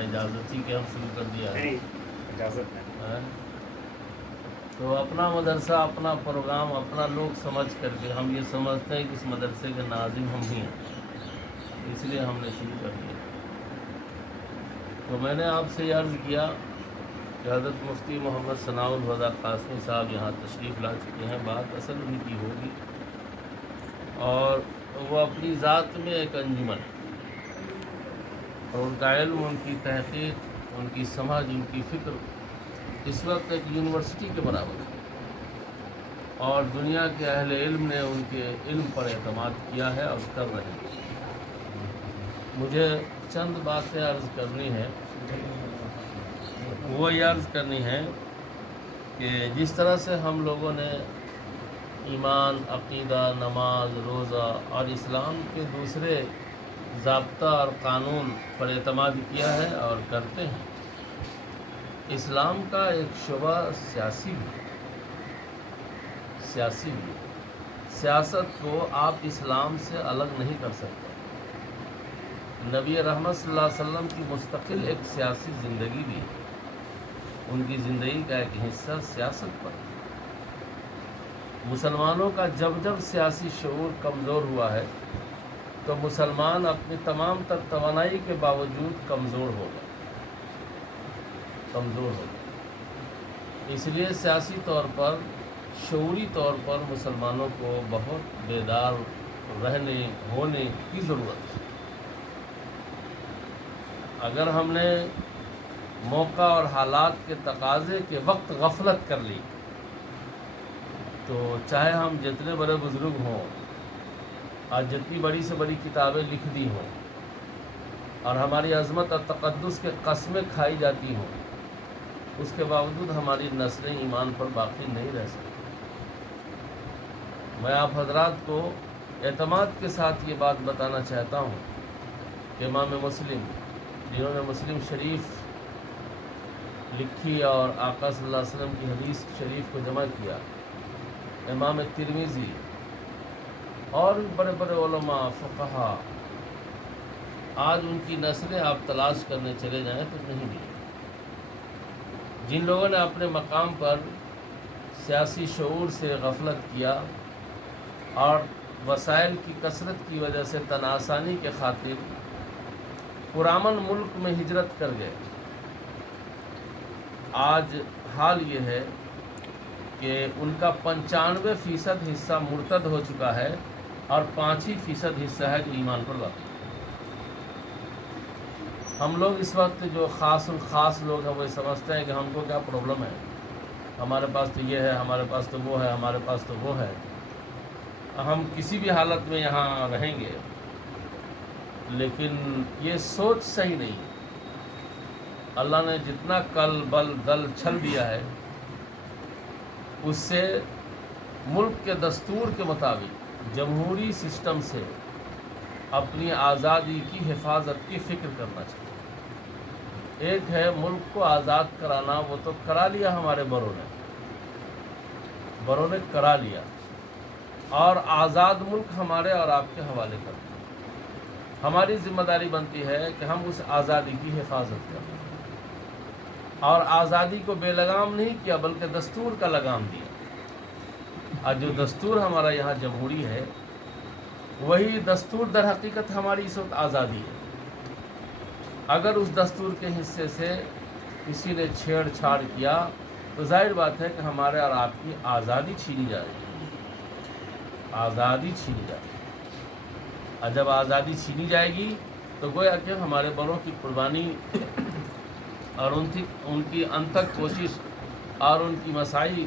اجازت ہی کہ ہم شروع کر دیا ہے؟ اجازت ہے. تو اپنا مدرسہ، اپنا پروگرام، اپنا لوگ سمجھ کر کے ہم یہ سمجھتے ہیں کہ اس مدرسے کے ناظم ہم ہی ہیں، اس لیے ہم نے شروع کر دیا. تو میں نے آپ سے یہ عرض کیا کہ حضرت مفتی محمد ثناء الہدیٰ قاسمی صاحب یہاں تشریف لا چکے ہیں. بات اصل ان کی ہوگی، اور وہ اپنی ذات میں ایک انجمن ہے، اور ان کا علم، ان کی تحقیق، ان کی سمجھ، ان کی فکر اس وقت ایک یونیورسٹی کے برابر ہے، اور دنیا کے اہل علم نے ان کے علم پر اعتماد کیا ہے اور کر رہے ہیں. مجھے چند باتیں عرض کرنی ہے. وہ یہ عرض کرنی ہے کہ جس طرح سے ہم لوگوں نے ایمان، عقیدہ، نماز، روزہ اور اسلام کے دوسرے ضابطہ اور قانون پر اعتماد کیا ہے اور کرتے ہیں، اسلام کا ایک شعبہ سیاسی بھی ہے. سیاست کو آپ اسلام سے الگ نہیں کر سکتے. نبی رحمت صلی اللہ علیہ وسلم کی مستقل ایک سیاسی زندگی بھی ہے، ان کی زندگی کا ایک حصہ سیاست پر ہے. مسلمانوں کا جب جب سیاسی شعور کمزور ہوا ہے تو مسلمان اپنی تمام تر توانائی کے باوجود کمزور ہو گئے. اس لیے سیاسی طور پر، شعوری طور پر مسلمانوں کو بہت بیدار ہونے کی ضرورت ہے. اگر ہم نے موقع اور حالات کے تقاضے کے وقت غفلت کر لی تو چاہے ہم جتنے بڑے بزرگ ہوں اور جتنی بڑی سے بڑی کتابیں لکھ دی ہوں اور ہماری عظمت اور تقدس کے قسمیں کھائی جاتی ہوں، اس کے باوجود ہماری نسلیں ایمان پر باقی نہیں رہ سکتی. میں آپ حضرات کو اعتماد کے ساتھ یہ بات بتانا چاہتا ہوں کہ امام مسلم، جنہوں نے مسلم شریف لکھی اور آقا صلی اللہ علیہ وسلم کی حدیث شریف کو جمع کیا، امام ترمذی اور بھی بڑے بڑے علماء، فقہا، آج ان کی نسلیں آپ تلاش کرنے چلے جائیں تو نہیں ملیں. جن لوگوں نے اپنے مقام پر سیاسی شعور سے غفلت کیا اور وسائل کی کثرت کی وجہ سے تن آسانی کے خاطر پرامن ملک میں ہجرت کر گئے، آج حال یہ ہے کہ ان کا 95% حصہ مرتد ہو چکا ہے اور 5% حصہ ہے جو ایمان پر باقی. ہم لوگ اس وقت جو خاص الخاص لوگ ہیں وہ سمجھتے ہیں کہ ہم کو کیا پرابلم ہے، ہمارے پاس تو یہ ہے، ہمارے پاس تو وہ ہے، ہمارے پاس تو وہ ہے، ہم کسی بھی حالت میں یہاں رہیں گے. لیکن یہ سوچ صحیح نہیں. اللہ نے جتنا کل بل دل چھل دیا ہے اس سے ملک کے دستور کے مطابق جمہوری سسٹم سے اپنی آزادی کی حفاظت کی فکر کرنا چاہیے. ایک ہے ملک کو آزاد کرانا، وہ تو کرا لیا ہمارے بڑوں نے کرا لیا، اور آزاد ملک ہمارے اور آپ کے حوالے کر دیا. ہماری ذمہ داری بنتی ہے کہ ہم اس آزادی کی حفاظت کریں، اور آزادی کو بے لگام نہیں کیا بلکہ دستور کا لگام دیا. اور جو دستور ہمارا یہاں جمہوری ہے وہی دستور در حقیقت ہماری اس وقت آزادی ہے. اگر اس دستور کے حصے سے کسی نے چھیڑ چھاڑ کیا تو ظاہر بات ہے کہ ہمارے اور آپ کی آزادی چھینی جائے گی. اور جب آزادی چھینی جائے گی تو گویا کہ ہمارے بڑوں کی قربانی اور ان کی انتھک کوشش اور ان کی مساعی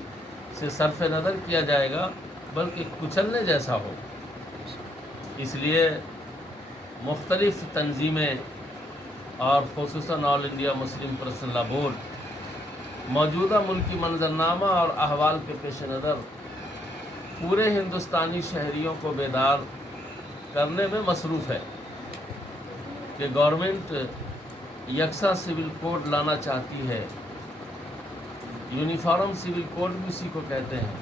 سے صرف نظر کیا جائے گا، بلکہ کچلنے جیسا ہو. اس لیے مختلف تنظیمیں اور خصوصاً آل انڈیا مسلم پرسنل لا بورڈ موجودہ ملکی منظرنامہ اور احوال کے پیش نظر پورے ہندوستانی شہریوں کو بیدار کرنے میں مصروف ہے کہ گورنمنٹ یکساں سول کوڈ لانا چاہتی ہے. یونیفارم سول کوڈ بھی اسی کو کہتے ہیں.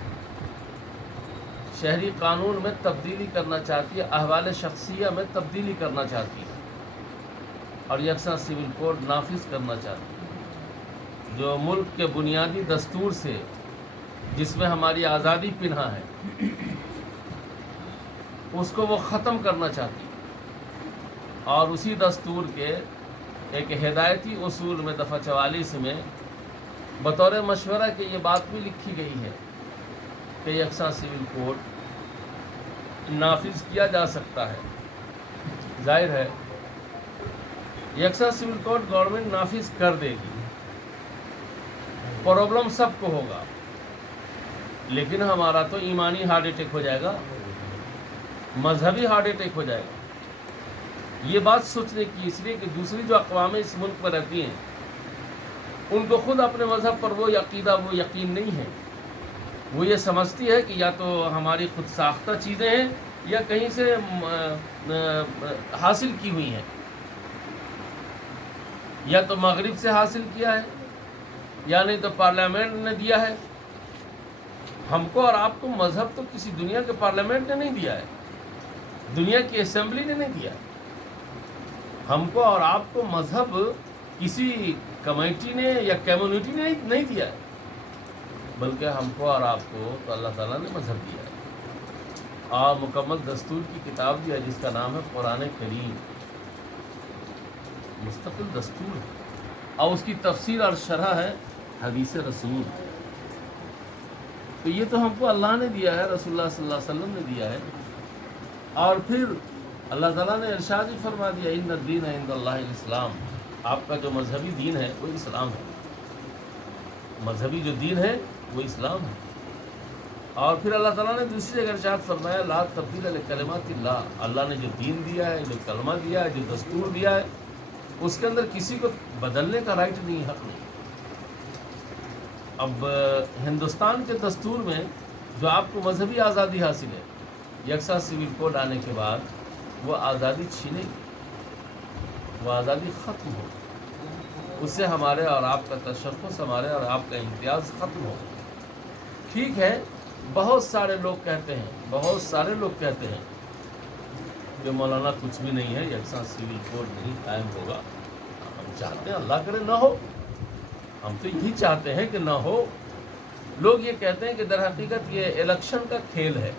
شہری قانون میں تبدیلی کرنا چاہتی ہے، احوال شخصیہ میں تبدیلی کرنا چاہتی ہے، اور یکساں سول کوڈ نافذ کرنا چاہتی ہے، جو ملک کے بنیادی دستور سے جس میں ہماری آزادی پنہا ہے اس کو وہ ختم کرنا چاہتی ہے، اور اسی دستور کے ایک ہدایتی اصول میں دفعہ 44 میں بطور مشورہ کہ یہ بات بھی لکھی گئی ہے کہ یکساں سول کوڈ نافذ کیا جا سکتا ہے۔ ظاہر ہے یکساں سول کوڈ گورنمنٹ نافذ کر دے گی، پرابلم سب کو ہوگا، لیکن ہمارا تو ایمانی ہارٹ اٹیک ہو جائے گا، مذہبی ہارٹ اٹیک ہو جائے گا۔ یہ بات سوچنے کی، اس لیے کہ دوسری جو اقوام اس ملک میں رہتی ہیں ان کو خود اپنے مذہب پر وہ عقیدہ، وہ یقین نہیں ہے، وہ یہ سمجھتی ہے کہ یا تو ہماری خود ساختہ چیزیں ہیں یا کہیں سے حاصل کی ہوئی ہیں، یا تو مغرب سے حاصل کیا ہے یا نہیں تو پارلیمنٹ نے دیا ہے۔ ہم کو اور آپ کو مذہب تو کسی دنیا کے پارلیمنٹ نے نہیں دیا ہے، دنیا کی اسمبلی نے نہیں دیا ہے۔ ہم کو اور آپ کو مذہب کسی کمیٹی نے یا کمیونٹی نے نہیں دیا ہے، بلکہ ہم کو اور آپ کو تو اللہ تعالیٰ نے مذہب دیا ہے اور مکمل دستور کی کتاب دیا جس کا نام ہے قرآن کریم، مستقل دستور ہے، اور اس کی تفسیر اور شرح ہے حدیث رسول۔ تو یہ تو ہم کو اللہ نے دیا ہے، رسول اللہ صلی اللہ علیہ وسلم نے دیا ہے، اور پھر اللہ تعالیٰ نے ارشاد ہی فرما دیا ان الدین عند اللہ الاسلام، آپ کا جو مذہبی دین ہے وہ اسلام ہے، مذہبی جو دین ہے وہ اسلام ہے۔ اور پھر اللہ تعالیٰ نے دوسری جگہ ارشاد فرمایا لا تبدیل لکلمات اللہ، اللہ نے جو دین دیا ہے، جو کلمہ دیا ہے، جو دستور دیا ہے، اس کے اندر کسی کو بدلنے کا رائٹ نہیں، حق نہیں۔ اب ہندوستان کے دستور میں جو آپ کو مذہبی آزادی حاصل ہے، یکساں سول کوڈ آنے کے بعد وہ آزادی چھینے گی، وہ آزادی ختم ہو، اس سے ہمارے اور آپ کا تشخص، ہمارے اور آپ کا امتیاز ختم ہو۔ ٹھیک ہے، بہت سارے لوگ کہتے ہیں کہ مولانا کچھ بھی نہیں ہے، یکساں سول کوڈ نہیں قائم ہوگا۔ ہم چاہتے ہیں اللہ کرے نہ ہو، ہم تو یہی چاہتے ہیں کہ نہ ہو۔ لوگ یہ کہتے ہیں کہ در حقیقت یہ الیکشن کا کھیل ہے،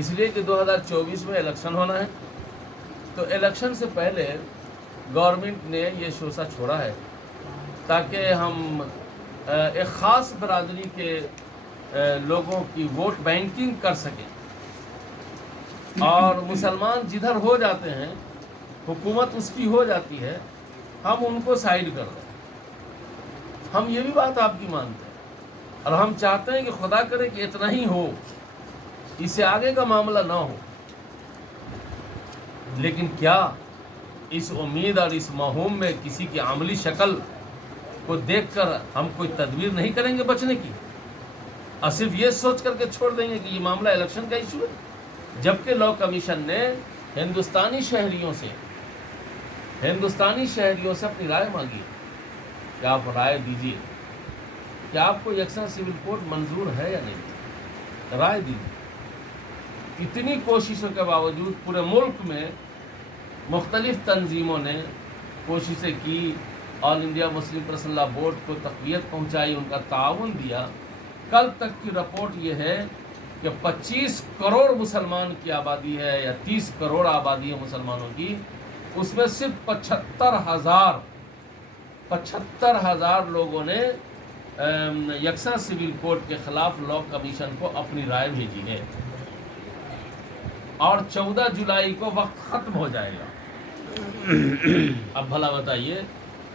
اس لیے کہ 2024 میں الیکشن ہونا ہے، تو الیکشن سے پہلے گورنمنٹ نے یہ شوشہ چھوڑا ہے تاکہ ہم ایک خاص برادری کے لوگوں کی ووٹ بینکنگ کر سکیں، اور مسلمان جدھر ہو جاتے ہیں، حکومت اس کی ہو جاتی ہے، ہم ان کو سائیڈ کر دیں۔ ہم یہ بھی بات آپ کی مانتے ہیں، اور ہم چاہتے ہیں کہ خدا کرے کہ اتنا ہی ہو، اس سے آگے کا معاملہ نہ ہو۔ لیکن کیا اس امید اور اس مہوم میں کسی کی عملی شکل کو دیکھ کر ہم کوئی تدبیر نہیں کریں گے بچنے کی، اور صرف یہ سوچ کر کے چھوڑ دیں گے کہ یہ معاملہ الیکشن کا ایشو ہے؟ جبکہ لاء کمیشن نے ہندوستانی شہریوں سے اپنی رائے مانگی کہ آپ رائے دیجیے کہ آپ کو یکساں سول کوڈ منظور ہے یا نہیں، رائے دیجیے۔ اتنی کوششوں کے باوجود پورے ملک میں مختلف تنظیموں نے کوششیں کی، all India Muslim personal law board کو تقویت پہنچائی، ان کا تعاون دیا۔ کل تک کی رپورٹ یہ ہے کہ 25 کروڑ مسلمان کی آبادی ہے یا 30 کروڑ آبادی ہے مسلمانوں کی، اس میں صرف 75,000 لوگوں نے یکساں سول کوڈ کے خلاف لاء کمیشن کو اپنی رائے بھیجی ہے، اور 14 جولائی کو وقت ختم ہو جائے گا۔ اب بھلا بتائیے،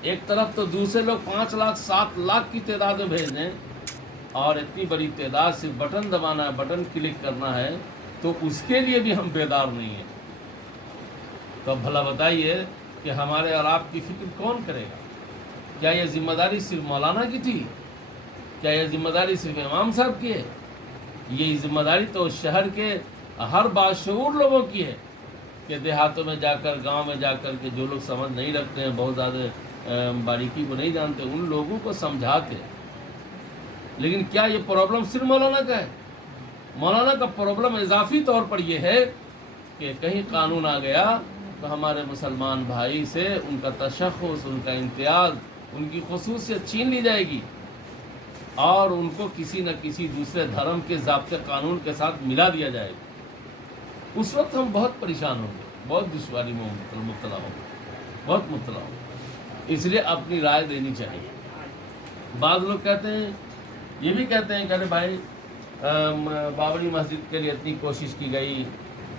ایک طرف تو دوسرے لوگ 5 لاکھ 7 لاکھ کی تعداد میں بھیج دیں، اور اتنی بڑی تعداد صرف بٹن دبانا ہے، بٹن کلک کرنا ہے، تو اس کے لیے بھی ہم بیدار نہیں ہیں۔ تو اب بھلا بتائیے کہ ہمارے اور آپ کی فکر کون کرے گا؟ کیا یہ ذمہ داری صرف مولانا کی تھی؟ کیا یہ ذمہ داری صرف امام صاحب کی ہے؟ یہ ذمہ داری تو شہر کے ہر باشعور لوگوں کی ہے کہ دیہاتوں میں جا کر، گاؤں میں جا کر کے جو لوگ سمجھ نہیں رکھتے ہیں، بہت زیادہ باریکی کو نہیں جانتے، ان لوگوں کو سمجھا کے۔ لیکن کیا یہ پرابلم صرف مولانا کا ہے؟ مولانا کا پرابلم اضافی طور پر یہ ہے کہ کہیں قانون آ گیا تو ہمارے مسلمان بھائی سے ان کا تشخص، ان کا امتیاز، ان کی خصوصیت چھین لی جائے گی اور ان کو کسی نہ کسی دوسرے دھرم کے ضابطے قانون کے ساتھ ملا دیا جائے گا، اس وقت ہم بہت پریشان ہوں گے، بہت دشواری میں مبتلا ہوں گے، بہت مبتلا ہوں گے۔ اس لیے اپنی رائے دینی چاہیے۔ بعض لوگ کہتے ہیں، یہ بھی کہتے ہیں کہ ارے بھائی بابری مسجد کے لیے اتنی کوشش کی گئی،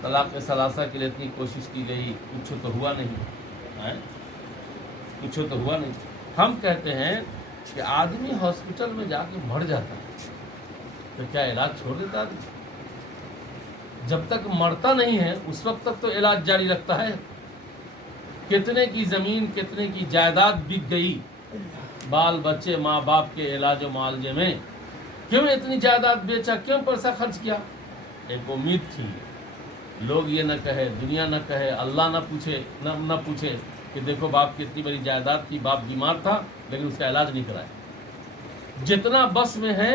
طلاق ثلاثہ کے لیے اتنی کوشش کی گئی، کچھ تو ہوا نہیں، کچھ تو ہوا نہیں۔ ہم کہتے ہیں کہ آدمی ہاسپٹل میں جا کے مر جاتا ہے تو کیا علاج چھوڑ دیتا آدمی؟ جب تک مرتا نہیں ہے اس وقت تک تو علاج جاری رکھتا ہے۔ کتنے کی زمین، کتنے کی جائیداد بک گئی بال بچے ماں باپ کے علاج و معالجے میں، کیوں اتنی جائیداد بیچا، کیوں پیسہ خرچ کیا؟ ایک امید تھی، لوگ یہ نہ کہے، دنیا نہ کہے، اللہ نہ پوچھے کہ دیکھو باپ کی اتنی بڑی جائیداد تھی، باپ بیمار تھا لیکن اس کا علاج نہیں کرایا۔ جتنا بس میں ہے،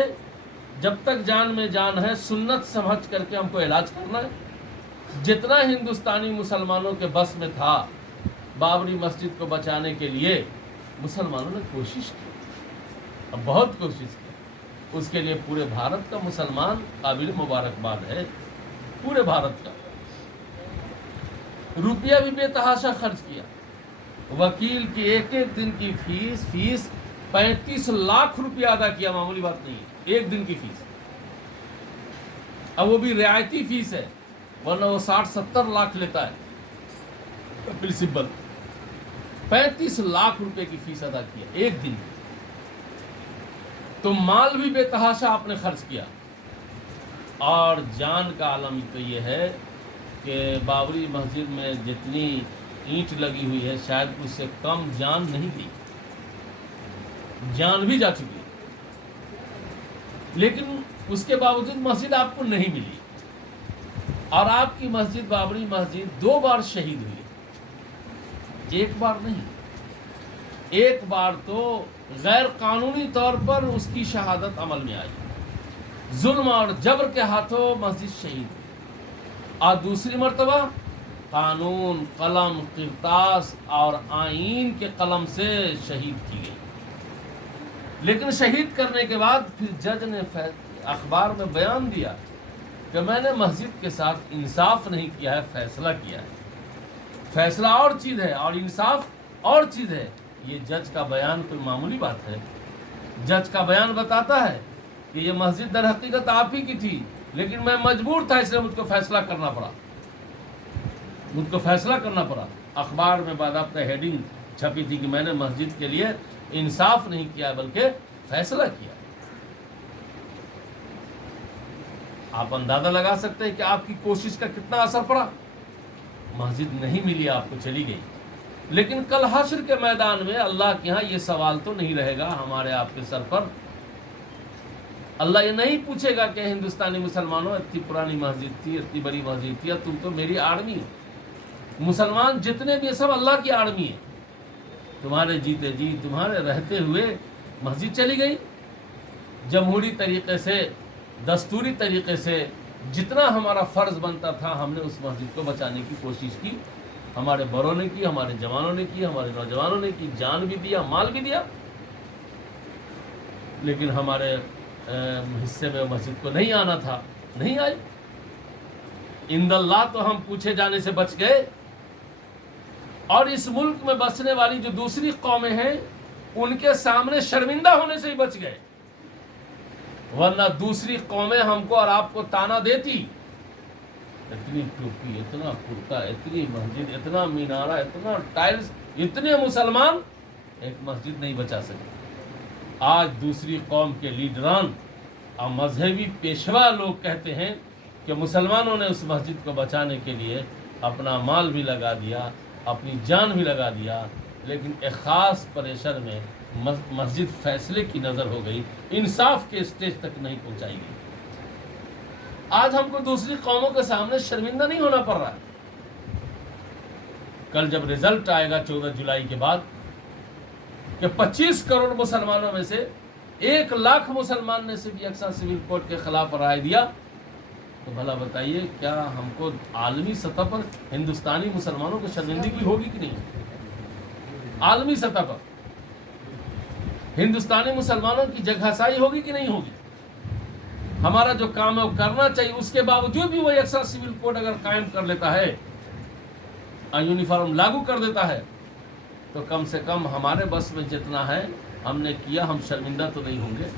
جب تک جان میں جان ہے، سنت سمجھ کر کے ہم کو علاج کرنا ہے۔ جتنا ہندوستانی مسلمانوں کے بس میں تھا بابری مسجد کو بچانے کے لیے، مسلمانوں نے کوشش کی، اب بہت کوشش کی۔ اس کے لیے پورے بھارت کا مسلمان قابل مبارکباد ہے، پورے بھارت کا۔ روپیہ بھی بے تحاشا خرچ کیا۔ وکیل کی ایک ایک دن کی فیس 35 لاکھ روپیہ ادا کیا، معمولی بات نہیں ہے، ایک دن کی فیس۔ اب وہ بھی رعایتی فیس ہے، ورنہ وہ 60-70 لاکھ لیتا ہے پرنسپل۔ 35 لاکھ روپے کی فیس ادا کیا ایک دن کی۔ تو مال بھی بے تحاشا آپ نے خرچ کیا، اور جان کا عالم تو یہ ہے کہ بابری مسجد میں جتنی اینٹ لگی ہوئی ہے شاید اس سے کم جان نہیں دی، جان بھی جا چکی ہے، لیکن اس کے باوجود مسجد آپ کو نہیں ملی، اور آپ کی مسجد بابری مسجد 2 بار شہید ہوئی، ایک بار نہیں، ایک بار تو غیر قانونی طور پر اس کی شہادت عمل میں آئی، ظلم اور جبر کے ہاتھوں مسجد شہید ہوئی، اور دوسری مرتبہ قانون، قلم، قرطاس اور آئین کے قلم سے شہید کی گئی۔ لیکن شہید کرنے کے بعد پھر جج نے اخبار میں بیان دیا کہ میں نے مسجد کے ساتھ انصاف نہیں کیا ہے، فیصلہ کیا ہے۔ فیصلہ اور چیز ہے اور انصاف اور چیز ہے۔ یہ جج کا بیان کوئی معمولی بات ہے؟ جج کا بیان بتاتا ہے کہ یہ مسجد در حقیقت آپ ہی کی تھی، لیکن میں مجبور تھا، اس لیے مجھ کو فیصلہ کرنا پڑا، مجھ کو فیصلہ کرنا پڑا۔ اخبار میں باضابطہ ہیڈنگ چھپی تھی کہ میں نے مسجد کے لیے انصاف نہیں کیا بلکہ فیصلہ کیا۔ آپ اندازہ لگا سکتے ہیں کہ آپ کی کوشش کا کتنا اثر پڑا۔ مسجد نہیں ملی، آپ کو چلی گئی، لیکن کل حشر کے میدان میں اللہ کے ہاں یہ سوال تو نہیں رہے گا ہمارے آپ کے سر پر۔ اللہ یہ نہیں پوچھے گا کہ ہندوستانی مسلمانوں اتنی پرانی مسجد تھی، اتنی بڑی مسجد تھی، تم تو میری آرمی ہو۔ مسلمان جتنے بھی سب اللہ کی آرمی ہے، تمہارے جیتے جی، تمہارے رہتے ہوئے مسجد چلی گئی۔ جمہوری طریقے سے، دستوری طریقے سے جتنا ہمارا فرض بنتا تھا ہم نے اس مسجد کو بچانے کی کوشش کی، ہمارے بڑوں نے کی، ہمارے جوانوں نے کی، ہمارے نوجوانوں نے کی، جان بھی دیا، مال بھی دیا، لیکن ہمارے حصے میں مسجد کو نہیں آنا تھا، نہیں آئی۔ عند اللہ تو ہم پوچھے جانے سے بچ گئے، اور اس ملک میں بسنے والی جو دوسری قومیں ہیں ان کے سامنے شرمندہ ہونے سے ہی بچ گئے، ورنہ دوسری قومیں ہم کو اور آپ کو تانا دیتی، اتنی ٹوپی، اتنا کرتا، اتنی مسجد، اتنا مینارہ، اتنا ٹائلز، اتنے مسلمان ایک مسجد نہیں بچا سکے۔ آج دوسری قوم کے لیڈران اور مذہبی پیشوا لوگ کہتے ہیں کہ مسلمانوں نے اس مسجد کو بچانے کے لیے اپنا مال بھی لگا دیا، اپنی جان بھی لگا دیا، لیکن ایک خاص پریشر میں مسجد فیصلے کی نظر ہو گئی، انصاف کے اسٹیج تک نہیں پہنچائی گئی۔ آج ہم کو دوسری قوموں کے سامنے شرمندہ نہیں ہونا پڑ رہا ہے۔ کل جب رزلٹ آئے گا 14 جولائی کے بعد کہ 25 کروڑ مسلمانوں میں سے 1 لاکھ مسلمان نے صرف یکساں سول کوڈ کے خلاف رائے دیا، تو بھلا بتائیے کیا ہم کو عالمی سطح پر ہندوستانی مسلمانوں کی شرمندگی ہوگی کہ نہیں؟ عالمی سطح پر ہندوستانی مسلمانوں کی جگہسائی ہوگی کہ نہیں ہوگی؟ ہمارا جو کام ہے وہ کرنا چاہیے، اس کے باوجود بھی وہ یکساں سول کوڈ اگر قائم کر لیتا ہے اور یونیفارم لاگو کر دیتا ہے تو کم سے کم ہمارے بس میں جتنا ہے ہم نے کیا، ہم شرمندہ تو نہیں ہوں گے۔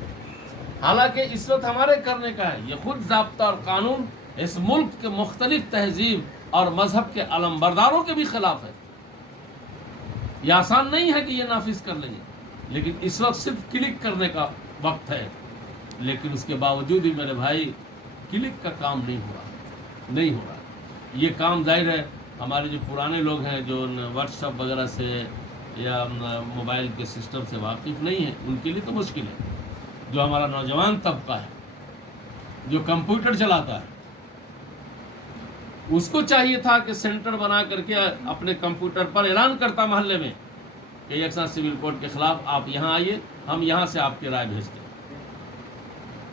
حالانکہ اس وقت ہمارے کرنے کا ہے، یہ خود ضابطہ اور قانون اس ملک کے مختلف تہذیب اور مذہب کے علم برداروں کے بھی خلاف ہے۔ یہ آسان نہیں ہے کہ یہ نافذ کر لیں گے، لیکن اس وقت صرف کلک کرنے کا وقت ہے۔ لیکن اس کے باوجود بھی میرے بھائی کلک کا کام نہیں ہو رہا۔ یہ کام ظاہر ہے ہمارے جو پرانے لوگ ہیں جو واٹس ایپ وغیرہ سے یا موبائل کے سسٹم سے واقف نہیں ہیں، ان کے لیے تو مشکل ہے۔ جو ہمارا نوجوان طبقہ ہے جو کمپیوٹر چلاتا ہے، اس کو چاہیے تھا کہ سینٹر بنا کر کے اپنے کمپیوٹر پر اعلان کرتا محلے میں کہ یکساں سول کوڈ کے خلاف آپ یہاں آئیے، ہم یہاں سے آپ کی رائے بھیجتے ہیں۔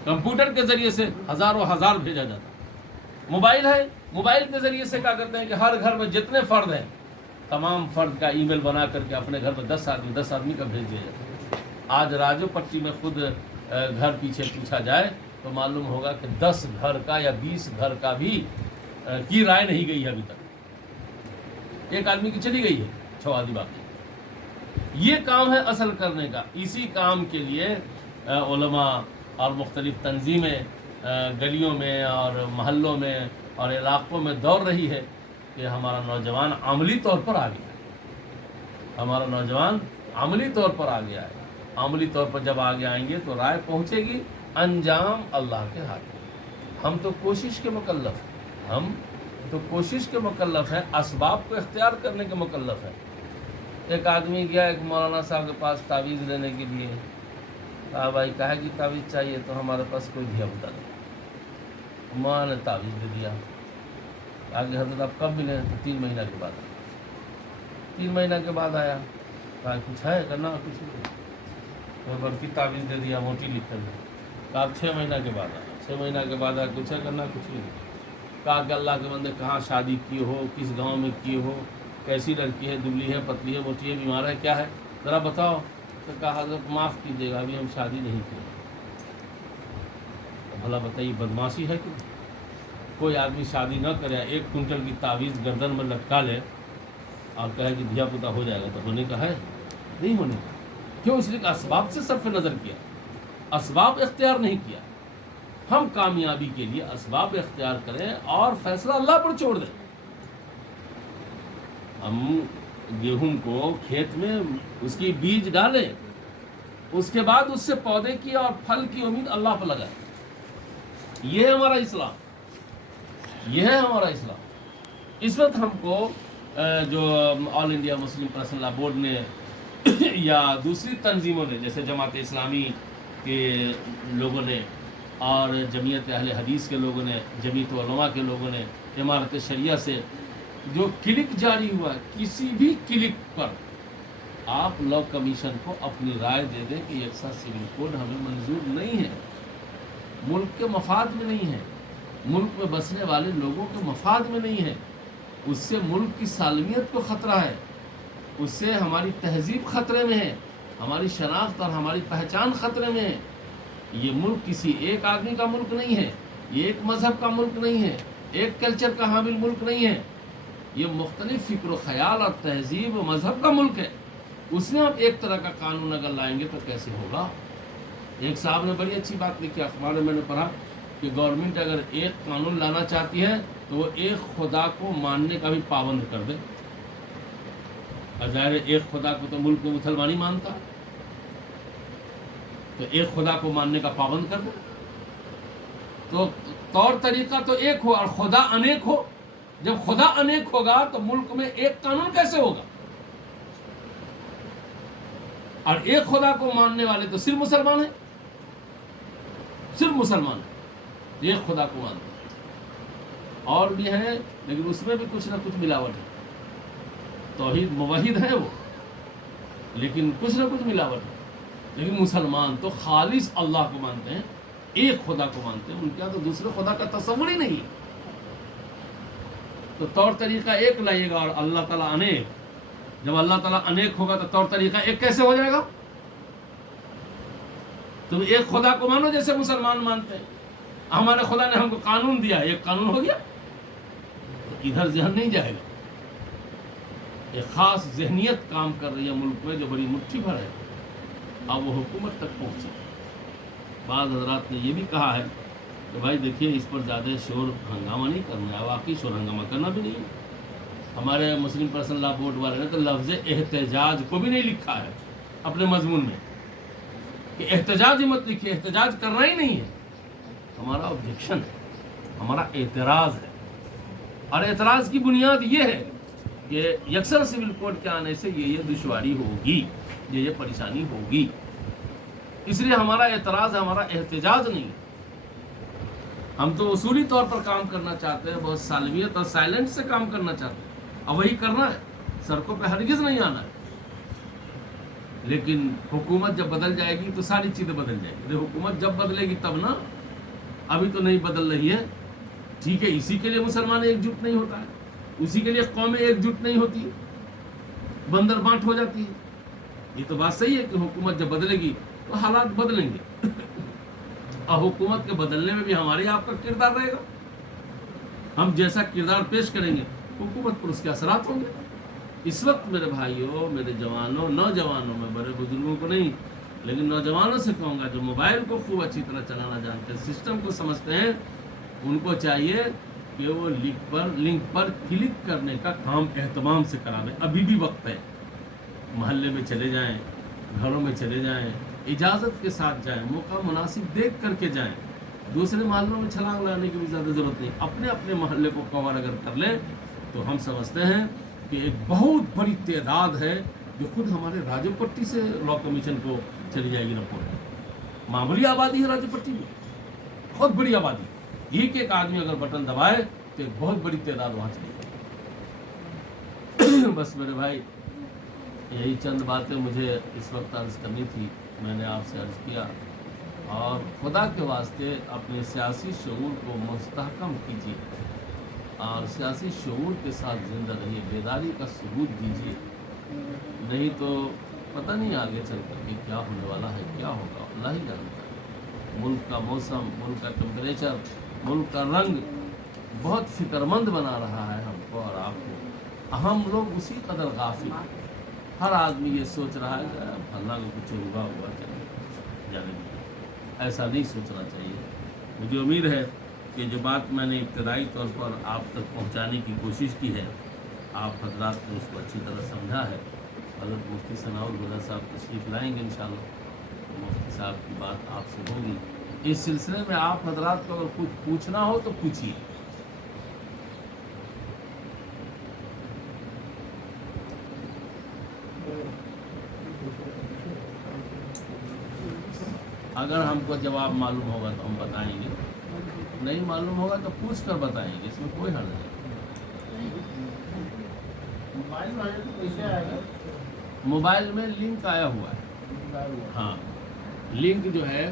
کمپیوٹر کے ذریعے سے ہزاروں ہزار بھیجا جاتا ہے۔ موبائل ہے، موبائل کے ذریعے سے کیا کرتے ہیں کہ ہر گھر میں جتنے فرد ہیں تمام فرد کا ای میل بنا کر کے اپنے گھر میں 10 آدمی کا بھیج دیا جاتا ہے۔ آج راجو پٹی میں خود گھر پیچھے پوچھا جائے تو معلوم ہوگا کہ 10 گھر کا یا 20 گھر کا بھی کی رائے نہیں گئی ہے ابھی تک۔ ایک آدمی کی چلی گئی ہے، 6 آدمی باقی۔ یہ کام ہے اصل کرنے کا۔ اسی کام کے لیے علماء اور مختلف تنظیمیں گلیوں میں اور محلوں میں اور علاقوں میں دوڑ رہی ہے کہ ہمارا نوجوان عملی طور پر آ گیا ہے۔ ہمارا نوجوان عملی طور پر آ گیا ہے۔ عملی طور پر جب آگے آئیں گے تو رائے پہنچے گی، انجام اللہ کے ہاتھ میں۔ ہم تو کوشش کے مکلف ہیں، اسباب کو اختیار کرنے کے مکلف ہیں۔ ایک آدمی گیا ایک مولانا صاحب کے پاس تعویذ لینے کے لیے، کہا بھائی کہا کہ تعویذ چاہیے تو ہمارے پاس کوئی دیا بتا نہیں۔ مولانا نے تعویذ دے دیا۔ آگے حضرت آپ کب ملے؟ تو 3 مہینہ کے بعد آیا۔ 3 مہینہ کے بعد آیا، کہا کچھ ہے کرنا؟ کچھ نہیں۔ بڑکی تعویذ دے دیا، موٹی لکھ کر۔ کہا 6 مہینہ کے بعد آیا۔ 6 مہینہ کے بعد آیا، کچھ ہے کرنا؟ کچھ نہیں۔ کہا کہ اللہ کے بندے کہاں شادی کی ہو، کس گاؤں میں کی ہو، کیسی لڑکی ہے، دبلی ہے، پتلی ہے، موٹی ہے، بیمار ہے، کیا ہے ذرا بتاؤ۔ تو کہا حضرت معاف کیجیے گا، ابھی ہم شادی نہیں کی۔ بھلا بتائیے بدماشی ہے کہ کوئی آدمی شادی نہ کرے، 1 کنٹل کی تعویذ گردن میں لٹکا لے اور کہے کہ دھیا پتا ہو جائے گا، تو ہونے کا ہے؟ نہیں ہونے کا۔ کیوں؟ اس لیے کہ اسباب سے صرف نظر کیا، اسباب اختیار نہیں کیا۔ ہم کامیابی کے لیے اسباب اختیار کریں اور فیصلہ اللہ پر چھوڑ دیں۔ ہم گیہوں کو کھیت میں اس کی بیج ڈالیں، اس کے بعد اس سے پودے کی اور پھل کی امید اللہ پر لگائیں۔ یہ ہے ہمارا اسلام، یہ ہے ہمارا اسلام۔ اس وقت ہم کو جو آل انڈیا مسلم پرسنل لا بورڈ نے یا دوسری تنظیموں نے جیسے جماعت اسلامی کے لوگوں نے اور جمعیت اہل حدیث کے لوگوں نے، جمعیت علماء کے لوگوں نے، امارت شریعہ سے جو کلک جاری ہوا، کسی بھی کلک پر آپ لا کمیشن کو اپنی رائے دے دیں کہ یکساں سول کوڈ ہمیں منظور نہیں ہے، ملک کے مفاد میں نہیں ہے، ملک میں بسنے والے لوگوں کے مفاد میں نہیں ہے، اس سے ملک کی سالمیت کو خطرہ ہے، اس سے ہماری تہذیب خطرے میں ہے، ہماری شناخت اور ہماری پہچان خطرے میں ہے۔ یہ ملک کسی ایک آدمی کا ملک نہیں ہے، یہ ایک مذہب کا ملک نہیں ہے، ایک کلچر کا حامل ملک نہیں ہے، یہ مختلف فکر و خیال اور تہذیب و مذہب کا ملک ہے۔ اس میں ہم ایک طرح کا قانون اگر لائیں گے تو کیسے ہوگا؟ ایک صاحب نے بڑی اچھی بات لکھی، اخبار میں نے پڑھا کہ گورنمنٹ اگر ایک قانون لانا چاہتی ہے تو وہ ایک خدا کو ماننے کا بھی پابند کر دے۔ ظاہر ایک خدا کو تو ملک میں مسلمان ہی مانتا، تو ایک خدا کو ماننے کا پابند کر دے۔ تو طور طریقہ تو ایک ہو اور خدا انیک ہو۔ جب خدا انیک ہوگا تو ملک میں ایک قانون کیسے ہوگا؟ اور ایک خدا کو ماننے والے تو صرف مسلمان ہیں، صرف مسلمان ہیں، ایک خدا کو مانتے ہیں۔ اور بھی ہیں لیکن اس میں بھی کچھ نہ کچھ ملاوٹ ہے۔ توحید موحد ہے وہ، لیکن کچھ نہ کچھ ملاوٹ ہے۔ لیکن مسلمان تو خالص اللہ کو مانتے ہیں، ایک خدا کو مانتے ہیں، ان کے یہاں تو دوسرے خدا کا تصور ہی نہیں. تو طور طریقہ ایک لائیے گا اور اللہ تعالیٰ انیک. جب اللہ تعالیٰ انیک ہوگا تو طور طریقہ ایک کیسے ہو جائے گا؟ تم ایک خدا کو مانو جیسے مسلمان مانتے ہیں. ہمارے خدا نے ہم کو قانون دیا، ایک قانون ہو گیا، ادھر ذہن نہیں جائے گا. ایک خاص ذہنیت کام کر رہی ہے ملک میں جو بڑی مٹھی بھر ہے، اب وہ حکومت تک پہنچی. بعض حضرات نے یہ بھی کہا ہے کہ بھائی دیکھیے اس پر زیادہ شور ہنگامہ نہیں کرنا ہے. واقعی شور ہنگامہ کرنا بھی نہیں. ہمارے مسلم پرسنل لا بورڈ والے نے تو لفظ احتجاج کو بھی نہیں لکھا ہے اپنے مضمون میں کہ احتجاج ہی مت لکھیے، احتجاج کرنا ہی نہیں ہے. ہمارا آبجیکشن ہے، ہمارا اعتراض ہے. اور اعتراض کی بنیاد یہ ہے کہ یکسر سول کوڈ کے آنے سے یہ دشواری ہوگی، یہ پریشانی ہوگی. اس لیے ہمارا اعتراض ہے، ہمارا احتجاج نہیں. ہم تو اصولی طور پر کام کرنا چاہتے ہیں، بہت سالمیت اور سائلنٹ سے کام کرنا چاہتے ہیں، اور وہی کرنا ہے. سڑکوں پہ ہرگز نہیں آنا ہے. لیکن حکومت جب بدل جائے گی تو ساری چیزیں بدل جائیں گی. حکومت جب بدلے گی تب نا، ابھی تو نہیں بدل رہی ہے. ٹھیک ہے، اسی کے لیے مسلمان ایک جٹ نہیں ہوتا ہے، اسی کے لیے قومیں ایک جٹ نہیں ہوتی، بندر بانٹ ہو جاتی ہے. یہ تو بات صحیح ہے کہ حکومت جب بدلے گی تو حالات بدلیں گے، اور حکومت کے بدلنے میں بھی ہمارے آپ کا کردار رہے گا. ہم جیسا کردار پیش کریں گے حکومت پر اس کے اثرات ہوں گے. اس وقت میرے بھائیوں، میرے جوانوں، نوجوانوں میں، بڑے بزرگوں کو نہیں لیکن نوجوانوں سے کہوں گا جو موبائل کو خوب اچھی طرح چلانا جانتے ہیں، سسٹم کو سمجھتے ہیں، ان کو چاہیے کہ وہ لنک پر کلک کرنے کا کام اہتمام سے کرا دیں. ابھی بھی وقت ہے. محلے میں چلے جائیں، گھروں میں چلے جائیں، اجازت کے ساتھ جائیں، موقع مناسب دیکھ کر کے جائیں. دوسرے محلوں میں چھلانگ لگانے کی بھی زیادہ ضرورت نہیں. اپنے اپنے محلے کو کور اگر کر لیں تو ہم سمجھتے ہیں کہ ایک بہت بڑی تعداد ہے جو خود ہمارے راجو پٹی سے لا کمیشن کو چلی جائے گی رپورٹ. معمولی آبادی ہے راجو پٹی میں، بہت بڑی آبادی. ایک آدمی اگر بٹن دبائے تو ایک بہت بڑی تعداد وہاں چلی جائے. بس میرے بھائی یہی چند باتیں مجھے اس وقت عرض کرنی تھی، میں نے آپ سے عرض کیا. اور خدا کے واسطے اپنے سیاسی شعور کو مستحکم کیجیے اور سیاسی شعور کے ساتھ زندہ رہیے، بیداری کا ثبوت دیجیے. نہیں تو پتہ نہیں آگے چل کر کے کیا ہونے والا ہے، کیا ہوگا، اللہ ہی جانتا ہے. ملک کا موسم، ملک کا ٹمپریچر، ملک کا رنگ بہت فکر مند بنا رہا ہے ہم کو اور آپ کو. ہم لوگ اسی قدر غافل ہیں. ہر آدمی یہ سوچ رہا ہے کہ اللہ کو کچھ ہوا چلیے جانے دیجیے. ایسا نہیں سوچنا چاہیے. مجھے امید ہے کہ جو بات میں نے ابتدائی طور پر آپ تک پہنچانے کی کوشش کی ہے، آپ حضرات نے اس کو اچھی طرح سمجھا ہے. حضرت مفتی ثناء الہدیٰ صاحب تشریف لائیں گے انشاءاللہ. مفتی صاحب کی بات آپ سے ہوگی. اس سلسلے میں آپ حضرات کو اگر کچھ پوچھنا ہو تو پوچھیے. اگر ہم کو جواب معلوم ہوگا تو ہم بتائیں گے، نہیں معلوم ہوگا تو پوچھ کر بتائیں گے، اس میں کوئی حرج نہیں. موبائل میں لنک آیا ہوا ہے. ہاں، لنک جو ہے